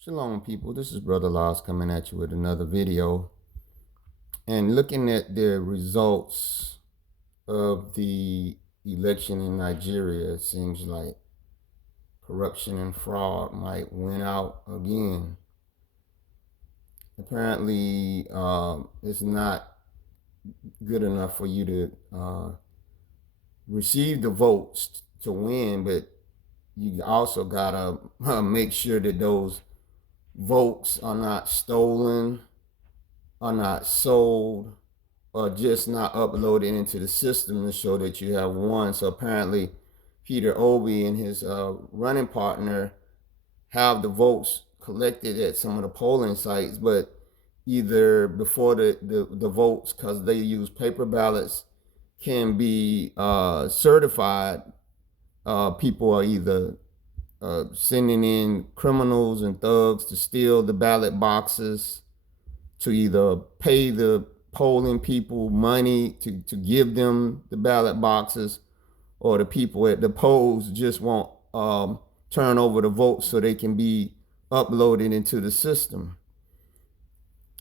Shalom, people. This is Brother Laws coming at you with another video. And looking at the results of the election in Nigeria, it seems like corruption and fraud might win out again. Apparently, it's not good enough for you to receive the votes to win, but you also gotta make sure that those votes are not stolen, are not sold, or just not uploaded into the system to show that you have won. So apparently, Peter Obi and his running partner have the votes collected at some of the polling sites, but either before the votes, because they use paper ballots, can be certified, people are either sending in criminals and thugs to steal the ballot boxes, to either pay the polling people money to give them the ballot boxes, or the people at the polls just won't turn over the votes so they can be uploaded into the system.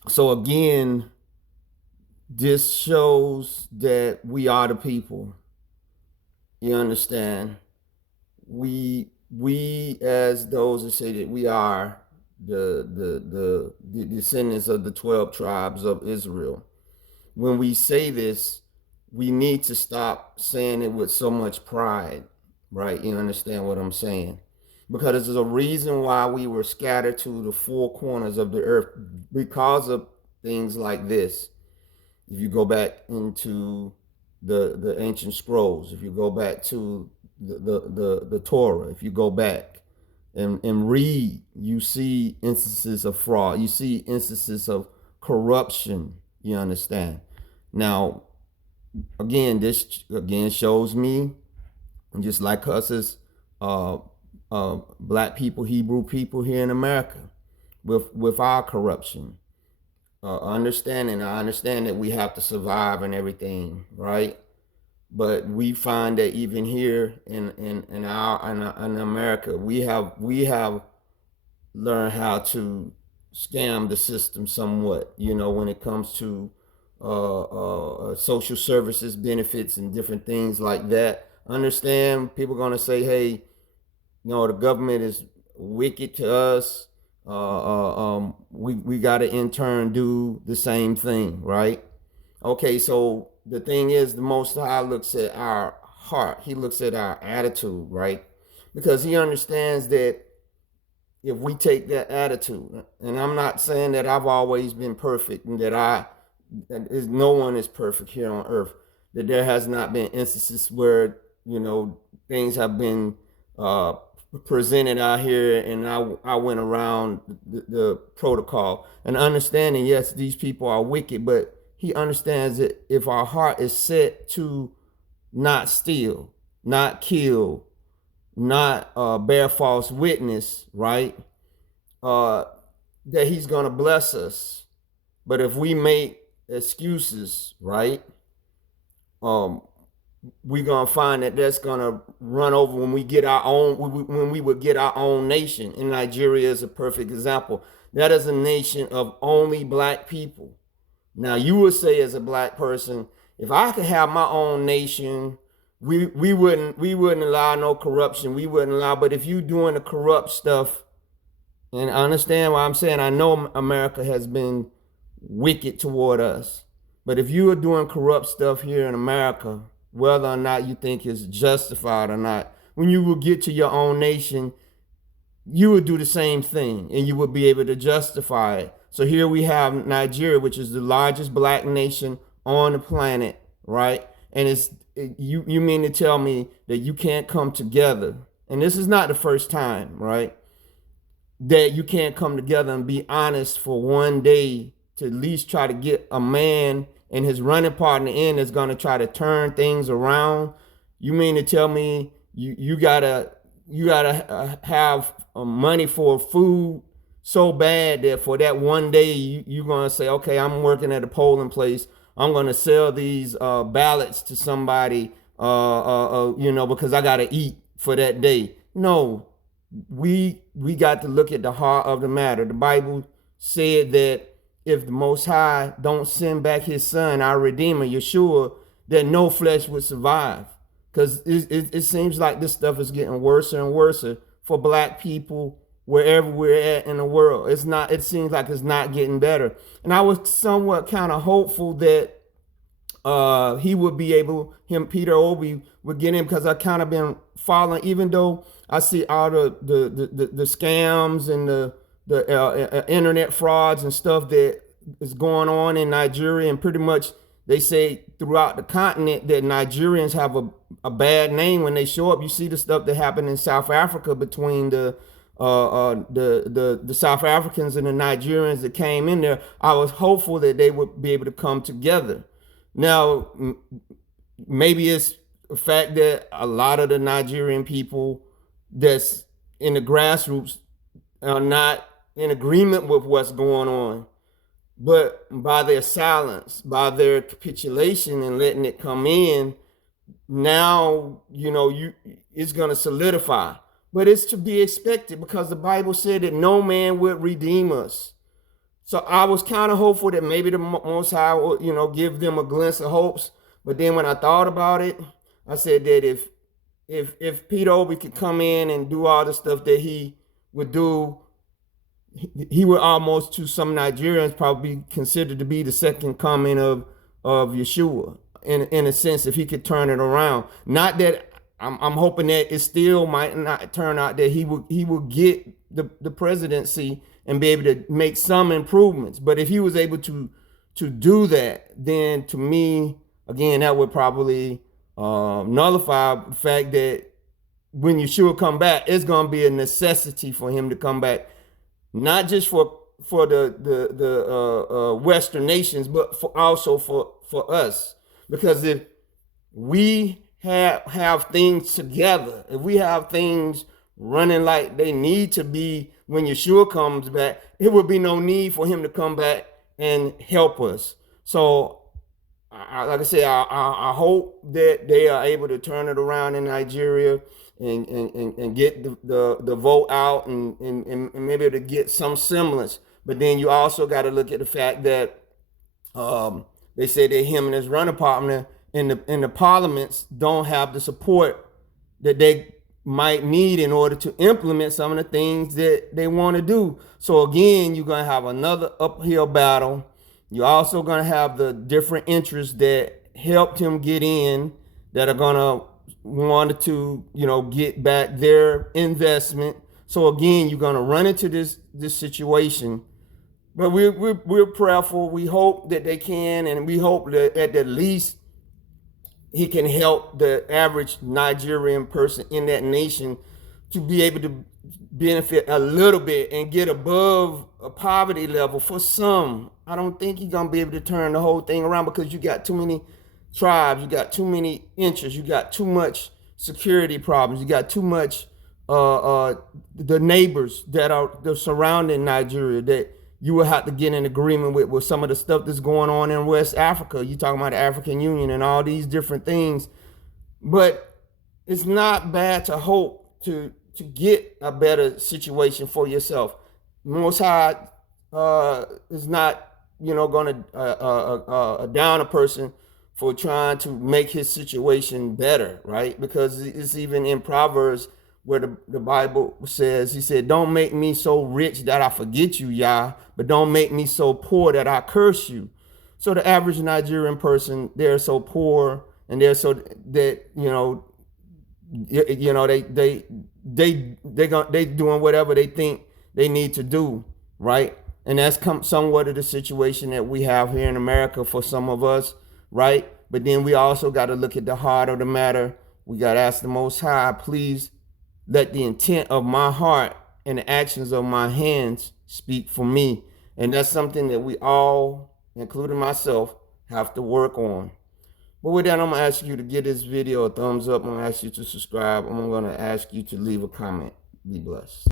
So again, this shows that we are the people. You understand? We as those that say that we are the descendants of the 12 tribes of Israel. When we say this, we need to stop saying it with so much pride, right? You understand what I'm saying? Because there's a reason why we were scattered to the four corners of the earth because of things like this. If you go back into the ancient scrolls, if you go back to the Torah, if you go back and read, you see instances of fraud, you see instances of corruption. You understand? Now, again, this again shows me, just like us as black people, Hebrew people here in America, with our corruption, I understand that we have to survive and everything, right? But we find that even here in America, we have learned how to scam the system somewhat. You know, when it comes to social services, benefits, and different things like that. Understand, people are gonna say, "Hey, the government is wicked to us. We got to in turn do the same thing, right?" Okay, so the thing is, the Most High looks at our heart. He looks at our attitude, right? Because he understands that if we take that attitude, and I'm not saying that I've always been perfect and no one is perfect here on earth, that there has not been instances where, things have been presented out here, and I went around the protocol and understanding, yes, these people are wicked, but he understands that if our heart is set to not steal, not kill, not bear false witness, right? That he's gonna bless us. But if we make excuses, right? We're gonna find that that's gonna run over when we get our own. When we would get our own nation, and Nigeria is a perfect example. That is a nation of only black people. Now you would say, as a black person, if I could have my own nation, we wouldn't allow no corruption. We wouldn't allow. But if you doing the corrupt stuff, and I understand why I'm saying, I know America has been wicked toward us. But if you are doing corrupt stuff here in America, whether or not you think it's justified or not, when you will get to your own nation, you would do the same thing and you would be able to justify it. So here we have Nigeria, which is the largest black nation on the planet, right? And you mean to tell me that you can't come together? And this is not the first time, right? That you can't come together and be honest for one day to at least try to get a man and his running partner in that's going to try to turn things around. You mean to tell me you gotta have money for food so bad that for that one day you're gonna say, okay, I'm working at a polling place, I'm gonna sell these ballots to somebody, because I gotta eat for that day? No, we got to look at the heart of the matter. The Bible said that if the Most High don't send back his son, our Redeemer, Yeshua, that no flesh would survive. Because it seems like this stuff is getting worse and worse for black people wherever we're at in the world. It seems like it's not getting better. And I was somewhat kind of hopeful that he would be able, Peter Obi would get in, because I kind of been following, even though I see all the scams and the internet frauds and stuff that is going on in Nigeria, and pretty much they say throughout the continent that Nigerians have a bad name when they show up. You see the stuff that happened in South Africa between the South Africans and the Nigerians that came in there. I was hopeful that they would be able to come together. Now, maybe it's the fact that a lot of the Nigerian people that's in the grassroots are not in agreement with what's going on. But by their silence, by their capitulation and letting it come in, now, it's going to solidify. But it's to be expected, because the Bible said that no man would redeem us. So I was kind of hopeful that maybe the Most High would, give them a glimpse of hopes. But then when I thought about it, I said that if Peter Obi could come in and do all the stuff that he would do, he would almost, to some Nigerians, probably be considered to be the second coming of Yeshua. In a sense, if he could turn it around. Not that I'm hoping that it still might not turn out that he will get the presidency and be able to make some improvements. But if he was able to do that, then to me, again, that would probably nullify the fact that when Yeshua come back, it's going to be a necessity for him to come back, not just for the Western nations, but also for us. Because if we have things together, if we have things running like they need to be when Yeshua comes back, it would be no need for him to come back and help us. So, like I said, I hope that they are able to turn it around in Nigeria and get the vote out and maybe to get some semblance. But then you also got to look at the fact that they say that him and his running partner in the parliaments don't have the support that they might need in order to implement some of the things that they want to do. So again, you're going to have another uphill battle. You're also going to have the different interests that helped him get in that are going to want to, get back their investment. So again, you're going to run into this situation. But we're prayerful. We hope that they can, and we hope that at the least he can help the average Nigerian person in that nation to be able to benefit a little bit and get above a poverty level for some. I don't think he's going to be able to turn the whole thing around, because you got too many tribes, you got too many interests, you got too much security problems, you got too much the neighbors that are surrounding Nigeria that you will have to get in agreement with some of the stuff that's going on in West Africa. You talking about the African Union and all these different things. But it's not bad to hope to get a better situation for yourself. Most High is not, going to down a person for trying to make his situation better, right? Because it's even in Proverbs where the Bible says, he said, don't make me so rich that I forget you, Yah, but don't make me so poor that I curse you. So the average Nigerian person, they're so poor, and they're so that, they doing whatever they think they need to do, right? And that's somewhat of the situation that we have here in America for some of us, right? But then we also got to look at the heart of the matter. We got to ask the Most High, please let the intent of my heart and the actions of my hands speak for me. And that's something that we all, including myself, have to work on. But with that, I'm going to ask you to give this video a thumbs up. I'm going to ask you to subscribe. I'm going to ask you to leave a comment. Be blessed.